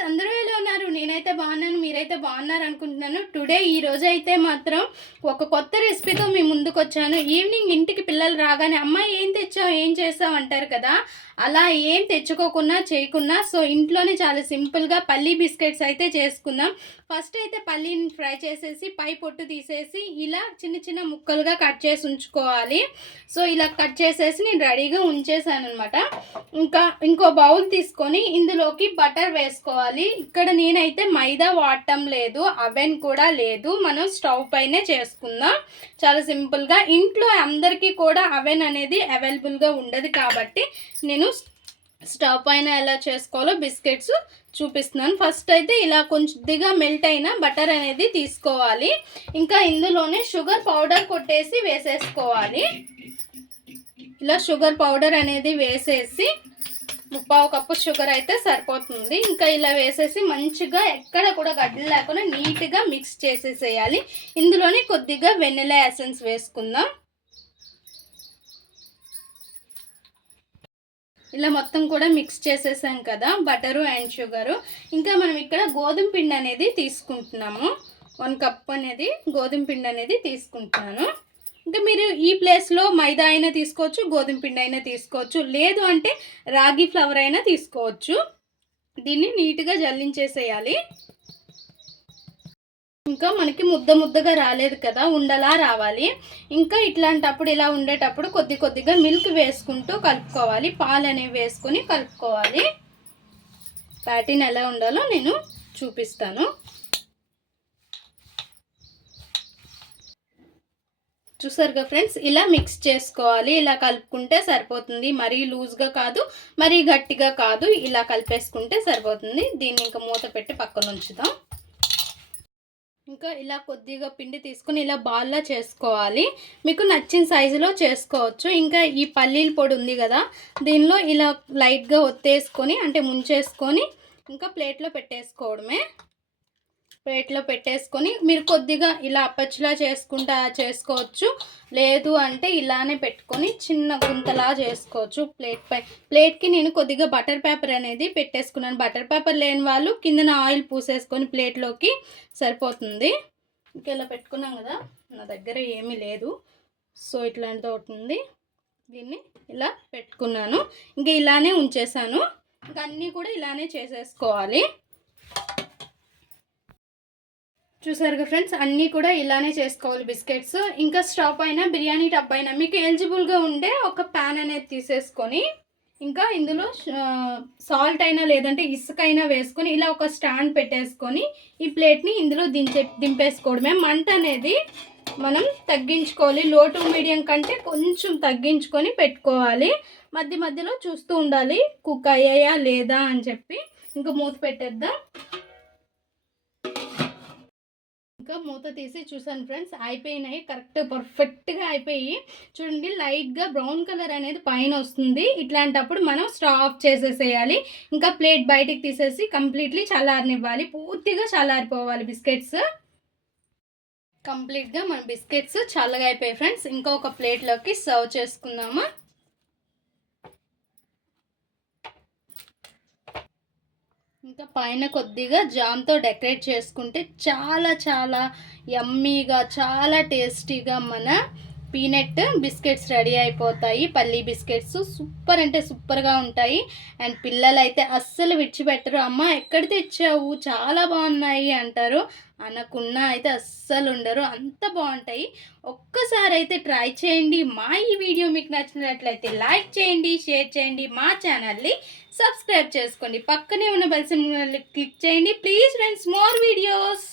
అందరూ ఎలా ఉన్నారు నేనైతే బాగున్నాను మీరైతే బాగున్నారు అనుకుంటున్నాను టుడే ఈ రోజు అయితే మాత్రం ఒక కొత్త రెసిపీతో మీ ముందుకు వచ్చాను ఈవినింగ్ ఇంటికి పిల్లలు రాగానే అమ్మ ఏం తెచ్చావు? ఏం చేసావు? అంటారు కదా. అలా ఏం తెచ్చుకోకుండా చేయకుండా సో ఇంట్లోనే చాలా సింపుల్గా పల్లీ బిస్కెట్స్ అయితే చేసుకుందాం. ఫస్ట్ అయితే పల్లీని ఫ్రై చేసేసి పై పొట్టు తీసేసి ఇలా చిన్న చిన్న ముక్కలుగా కట్ చేసి ఉంచుకోవాలి. సో ఇలా కట్ చేసేసి నేను రెడీగా ఉంచేసాను అనమాట ఇంకా ఇంకో బౌల్ తీసుకొని ఇందులోకి బటర్ వేసుకోవాలి. ఇక్కడ నేను నేనైతే మైదా వాడటం లేదు అవెన్ కూడా లేదు. మనం స్టవ్ పైనే చేసుకుందాం. చాలా సింపుల్గా ఇంట్లో అందరికీ కూడా అవెన్ అనేది అవైలబుల్గా ఉండదు కాబట్టి నేను స్టవ్ పైన ఎలా చేసుకోవాలో బిస్కెట్స్ చూపిస్తున్నాను. ఫస్ట్ అయితే ఇలా కొద్దిగా మెల్ట్ అయిన బటర్ అనేది తీసుకోవాలి. ఇంకా ఇందులోనే షుగర్ పౌడర్ కొట్టేసి వేసేసుకోవాలి. ఇలా షుగర్ పౌడర్ అనేది వేసేసి ముప్పావు కప్పు షుగర్ అయితే సరిపోతుంది. ఇంకా ఇలా వేసేసి మంచిగా ఎక్కడ కూడా గడ్డలు లేకుండా నీట్గా మిక్స్ చేసేసేయాలి. ఇందులోనే కొద్దిగా వెనిలా ఎసెన్స్ వేసుకుందాం. ఇలా మొత్తం కూడా మిక్స్ చేసేసాం కదా బటరు అండ్ షుగరు ఇంకా మనం ఇక్కడ గోధుమ పిండి అనేది తీసుకుంటున్నాము. వన్ కప్ అనేది గోధుమ పిండి అనేది తీసుకుంటున్నాను. ఇంకా మీరు ఈ ప్లేస్లో మైదా అయినా తీసుకోవచ్చు గోధుమ పిండి అయినా తీసుకోవచ్చు. లేదు అంటే రాగి ఫ్లవర్ అయినా తీసుకోవచ్చు. దీన్ని నీట్గా జల్లించేసేయాలి. ఇంకా మనకి ముద్ద ముద్దగా రాలేదు కదా ఉండలా రావాలి. ఇంకా ఇట్లాంటప్పుడు ఇలా ఉండేటప్పుడు కొద్ది కొద్దిగా మిల్క్ వేసుకుంటూ కలుపుకోవాలి. పాలు అనేవి వేసుకొని కలుపుకోవాలి. ప్యాటీన్ ఎలా ఉండాలో నేను చూపిస్తాను. చూసారుగా ఫ్రెండ్స్? ఇలా మిక్స్ చేసుకోవాలి. ఇలా కలుపుకుంటే సరిపోతుంది. మరీ లూజ్గా కాదు మరీ గట్టిగా కాదు. ఇలా కలిపేసుకుంటే సరిపోతుంది. దీన్ని ఇంకా మూత పెట్టి పక్కన ఉంచుదాం. ఇంకా ఇలా కొద్దిగా పిండి తీసుకుని ఇలా బాల్లా చేసుకోవాలి. మీకు నచ్చిన సైజులో చేసుకోవచ్చు. ఇంకా ఈ పల్లీల పొడి ఉంది కదా దీనిలో ఇలా లైట్గా ఒత్తేసుకొని అంటే ముంచేసుకొని ఇంకా ప్లేట్లో పెట్టేసుకోవడమే. ప్లేట్లో పెట్టేసుకొని మీరు కొద్దిగా ఇలా అప్పచ్చులా చేసుకుంటా చేసుకోవచ్చు. లేదు అంటే ఇలానే పెట్టుకొని చిన్న గుంతలా చేసుకోవచ్చు ప్లేట్ పై. ప్లేట్కి నేను కొద్దిగా బటర్ పేపర్ అనేది పెట్టేసుకున్నాను. బటర్ పేపర్ లేని వాళ్ళు కిందన ఆయిల్ పూసేసుకొని ప్లేట్లోకి సరిపోతుంది. ఇంకెలా పెట్టుకున్నాం కదా నా దగ్గర ఏమీ లేదు. సో ఇట్లాంటిది ఒకటి ఉంది. దీన్ని ఇలా పెట్టుకున్నాను. ఇంకా ఇలానే ఉంచేసాను ఇంకా అన్నీ కూడా ఇలానే చేసేసుకోవాలి. చూసారుగా ఫ్రెండ్స్? అన్నీ కూడా ఇలానే చేసుకోవాలి బిస్కెట్స్. ఇంకా స్టవ్ అయినా బిర్యానీ టబ్ అయినా మీకు ఎలిజిబుల్గా ఉండే ఒక ప్యాన్ అనేది తీసేసుకొని ఇంకా ఇందులో సాల్ట్ అయినా లేదంటే ఇసుక అయినా వేసుకొని ఇలా ఒక స్టాండ్ పెట్టేసుకొని ఈ ప్లేట్ని ఇందులో దించే దింపేసుకోవడమే. మంట అనేది మనం తగ్గించుకోవాలి. లో టు మీడియం కంటే కొంచెం తగ్గించుకొని పెట్టుకోవాలి. మధ్య మధ్యలో చూస్తూ ఉండాలి. కుక్ అయ్యాయా లేదా అని చెప్పి. ఇంకా మూత పెట్టేద్దాం. ఇంకా మూత తీసి చూసాను ఫ్రెండ్స్ అయిపోయినాయి. కరెక్ట్ పర్ఫెక్ట్గా అయిపోయి. చూడండి లైట్గా బ్రౌన్ కలర్ అనేది పైన వస్తుంది. ఇట్లాంటప్పుడు మనం స్టవ్ ఆఫ్ చేసేసేయాలి. ఇంకా ప్లేట్ బయటికి తీసేసి కంప్లీట్లీ చల్లారనివ్వాలి. పూర్తిగా చల్లారిపోవాలి బిస్కెట్స్. కంప్లీట్గా మన బిస్కెట్స్ చల్లగా అయిపోయాయి ఫ్రెండ్స్. ఇంకా ఒక ప్లేట్లోకి సర్వ్ చేసుకుందామా? ఇంకా పైన కొద్దిగా జామ్తో డెకరేట్ చేసుకుంటే చాలా చాలా యమ్మీగా చాలా టేస్టీగా మన పీనట్ బిస్కెట్స్ రెడీ అయిపోతాయి. పల్లీ బిస్కెట్స్ సూపర్ అంటే సూపర్గా ఉంటాయి. అండ్ పిల్లలు అయితే అస్సలు విడిచిపెట్టరు. అమ్మ ఎక్కడ తెచ్చావు? చాలా బాగున్నాయి అంటారు. అనకున్నా అయితే అస్సలు ఉండరు. అంత బాగుంటాయి. ఒక్కసారి అయితే ట్రై చేయండి. మా ఈ వీడియో మీకు నచ్చినట్లయితే లైక్ చేయండి షేర్ చేయండి మా ఛానల్ని. సబ్స్క్రైబ్ చేసుకోండి. పక్కనే ఉన్న బెల్ క్లిక్ చేయండి. Please friends more videos